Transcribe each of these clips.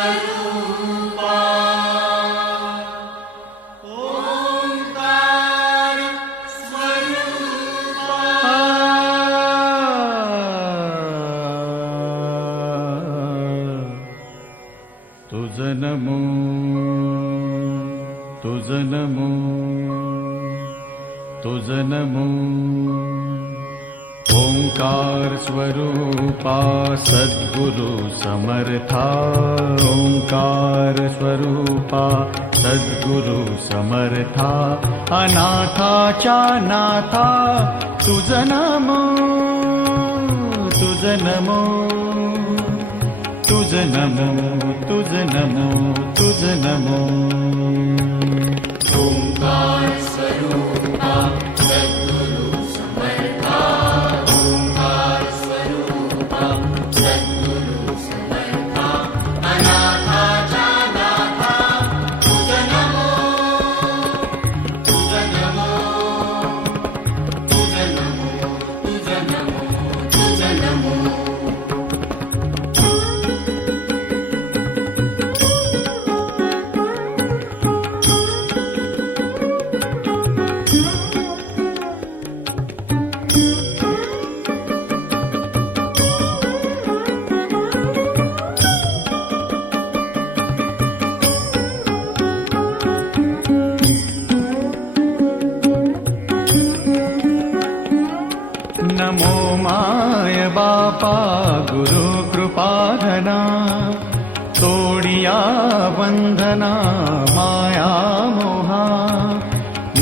स्वरूपा ओंकार स्वरूपा तुझ नमो तुझ नमो तुझ नमो ओंकार स्वरूपा सद्गुरु समर्था ओंकार स्वरूपा सद्गुरु समर्था अनाथाच्या नाथा तुझ नमो तुझ नमो तुझ नमो तुझ नमो तुझ नमो ओंकार स्वरूपा सद्गुरु समर्था ओंकार स्वरूपा सद्गुरु समर्था अनाथाच्या नाथा तुझ नमो तुझ नमो तुझ नमो तुझ नमो तुझ नमो नमो माय बापा गुरु कृपाधना तोडिया बंधना माया मोहा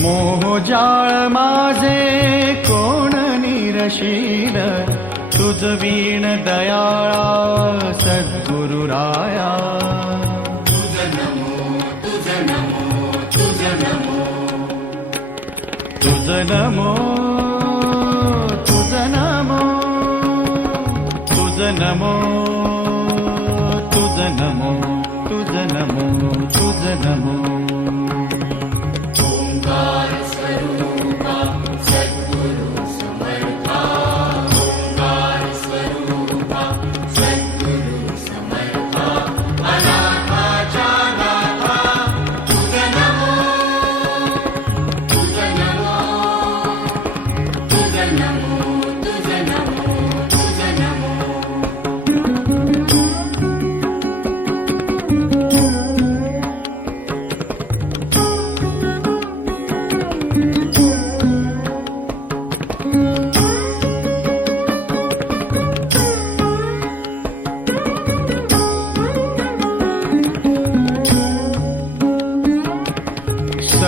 मोहजाळ माझे कोण निरशील तुझ वीण दयाळा सद्गुरुराया तुझ नमो तुझ नमो तुझ नमो तुझ नमो तुझ नमो तुझ नमो तुझ नमो तुझ नमो तुझ नमो ओंकार स्वरूपा सद्गुरु समर्था ओंकार स्वरूपा सद्गुरु समर्था अनाथाच्या नाथा तुझ नमो तुझ नमो तुझ नमो तुझ नमो तुझ नमो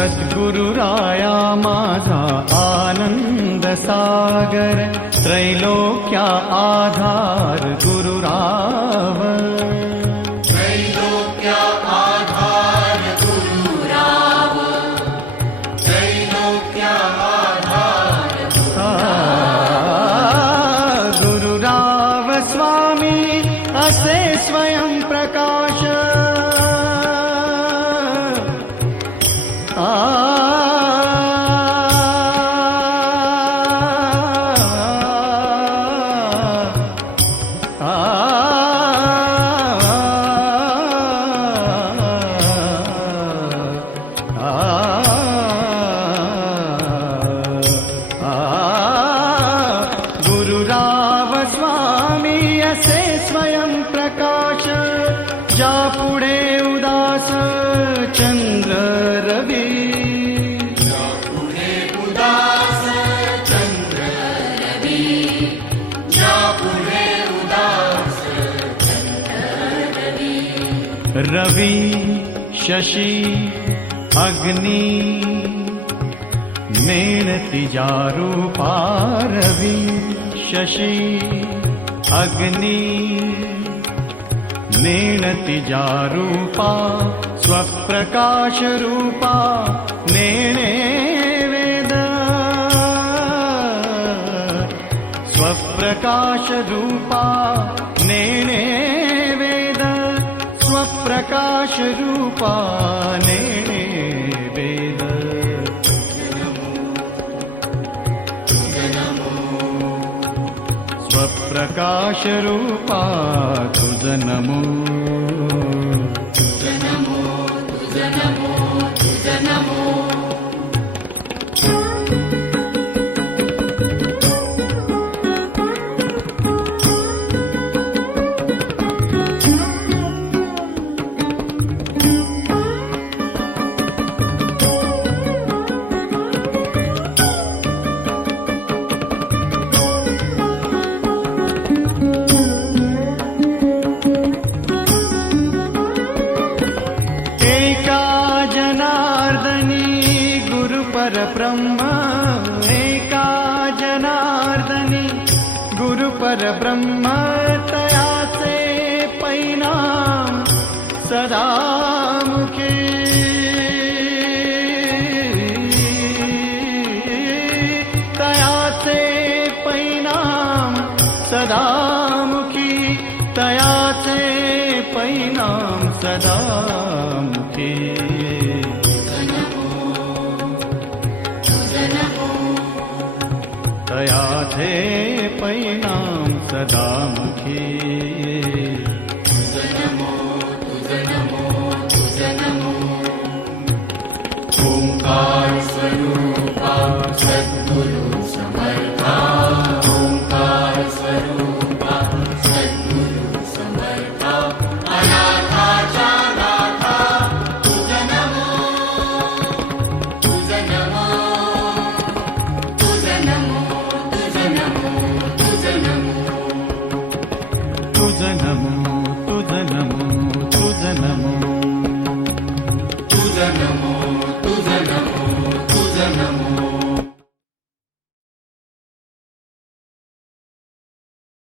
सद्गुरुराया माझा आनंद सागर त्रैलोक्या आधार गुरुराव त्रैलोक्य आधार गुरुराव त्रैलोक्य आधार गुरुराव स्वामी असे स्वयं प्रकाश गुरुराव स्वामी असे स्वयं प्रकाश ज्या पुढे उदास चंद्र रवी पुढे उदास चंद्र रवी ज्या पुढे उदास चंद्र रवी रवी शशी अग्नि मेणती रूपा रवी शशी अग्नि नेणती रूपा स्वप्रकाश रूपा नेणे वेद स्वप्रकाश रूपा नेणे वेद स्वप्रकाश रूपा नेणे वेद तुझ नमो स्वप्न प्रकाश रूपा तुझ नमो. तुझ नमो तुझ नमो तुझ नमो. परब्रह्म एका जनार्दनी गुरु परब्रह्म तयाचे परिणाम सदामुखी. तयाचे परिणाम सदामुखी. तयाचे परिणाम सदामुखी. तयाचे परिणाम सदामुखी.